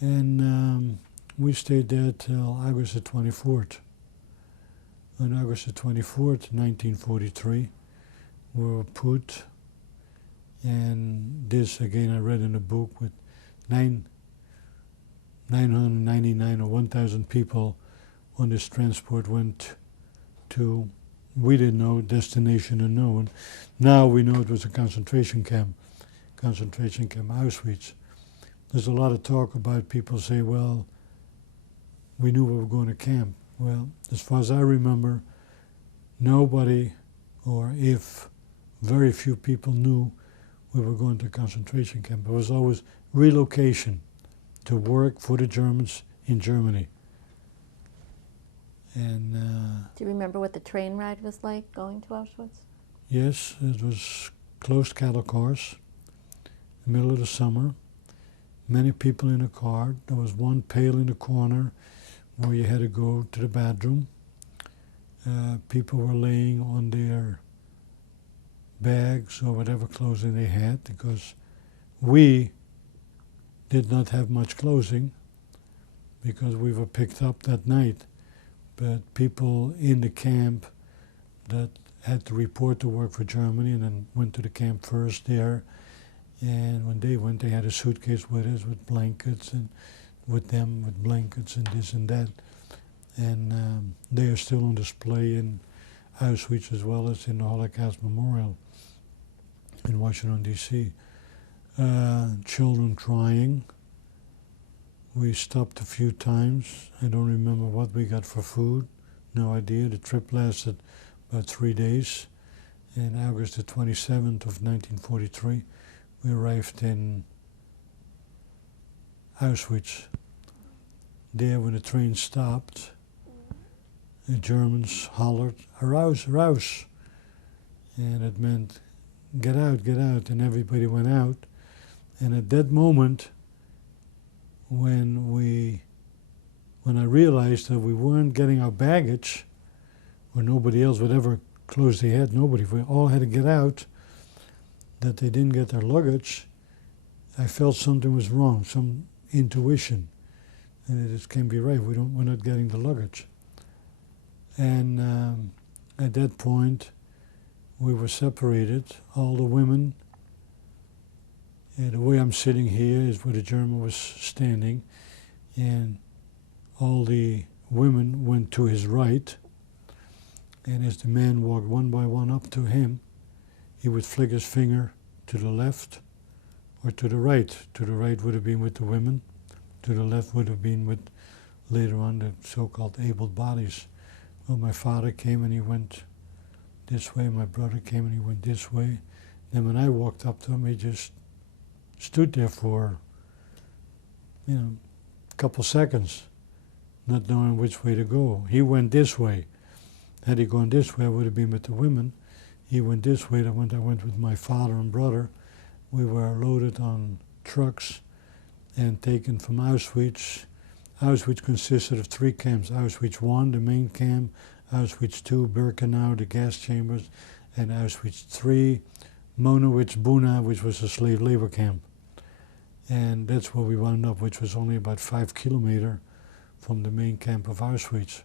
And we stayed there till August the 24th. On August the 24th, 1943, we were put, and this again I read in a book, with 999 or 1,000 people on this transport went to, we didn't know, destination unknown. Now we know it was a concentration camp Auschwitz. There's a lot of talk about people say, well, we knew we were going to camp. Well, as far as I remember, nobody, or if very few people knew we were going to a concentration camp. It was always relocation to work for the Germans in Germany. And do you remember what the train ride was like going to Auschwitz? Yes, it was closed cattle cars, in the middle of the summer. Many people in a car. There was one pail in the corner where you had to go to the bathroom. People were laying on their bags or whatever clothing they had, because we did not have much clothing because we were picked up that night. But people in the camp that had to report to work for Germany and then went to the camp first there, and when they went, they had a suitcase with us with blankets, and with blankets and this and that. And they are still on display in Auschwitz as well as in the Holocaust Memorial in Washington, D.C. Children crying. We stopped a few times. I don't remember what we got for food. No idea. The trip lasted about 3 days. And August the 27th of 1943, we arrived in Auschwitz. There, when the train stopped, the Germans hollered, "Raus, raus!" And it meant, get out, and everybody went out. And at that moment, when I realized that we weren't getting our baggage, or nobody else, whatever clothes they had, nobody, we all had to get out, that they didn't get their luggage, I felt something was wrong, some intuition. And it can't be right, we're not getting the luggage. And at that point, we were separated, all the women. And the way I'm sitting here is where the German was standing, and all the women went to his right, and as the man walked one by one up to him, he would flick his finger to the left or to the right. To the right would have been with the women, to the left would have been with, later on, the so-called able bodies. Well, my father came and he went this way, my brother came and he went this way. Then when I walked up to him, he just stood there for, a couple seconds, not knowing which way to go. He went this way. Had he gone this way, I would have been with the women. He went this way. I went with my father and brother. We were loaded on trucks and taken from Auschwitz. Auschwitz consisted of 3 camps. Auschwitz I, the main camp, Auschwitz II, Birkenau, the gas chambers, and Auschwitz III, Monowitz-Buna, which was a slave labor camp. And that's where we wound up, which was only about 5 kilometers from the main camp of Auschwitz.